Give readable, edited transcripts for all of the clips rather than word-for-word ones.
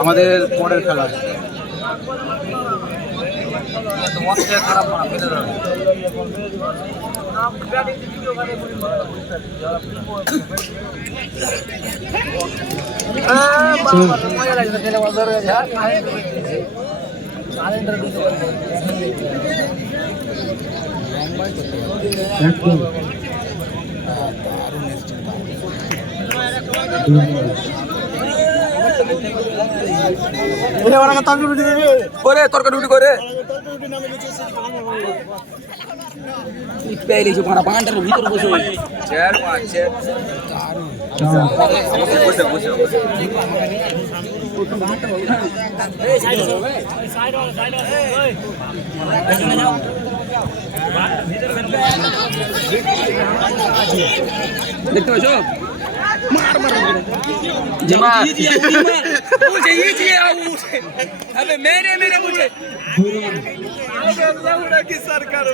আমাদের পরের খেলা খারাপ করে তরকারি রুটি করে পেয়েছি ভাড়া বাগানটার ভিতরে বসে বসে বসে দেখতে পাচ্ছ मार मार ये दिया मुझे ये दिया अबे मेरे मेरे मुझे लौड़ा की सरकार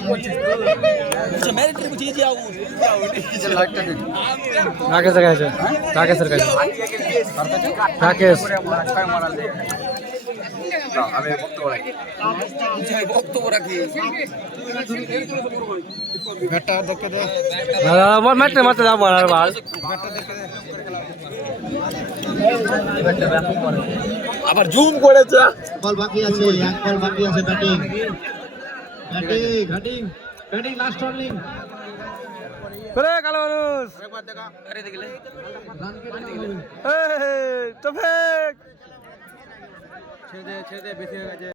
मुझे मेरे ट्रिप मुझे दिया राकेश सर राकेश सर राकेश আমি বক্তব্য রাখি ব্যাটটা দেখতে দে বল ম্যাটে মারতে দাও বল আর বল ব্যাটটা দেখতে দে আবার জুম করেছে বল বাকি আছে এক বল বাকি আছে ব্যাটিং লাস্ট রানিং করে কালো মানুষ আরেকবার দেখা আরে দেখলে এই তো ফেক ছেড়ে দে বেশি হয়ে গেছে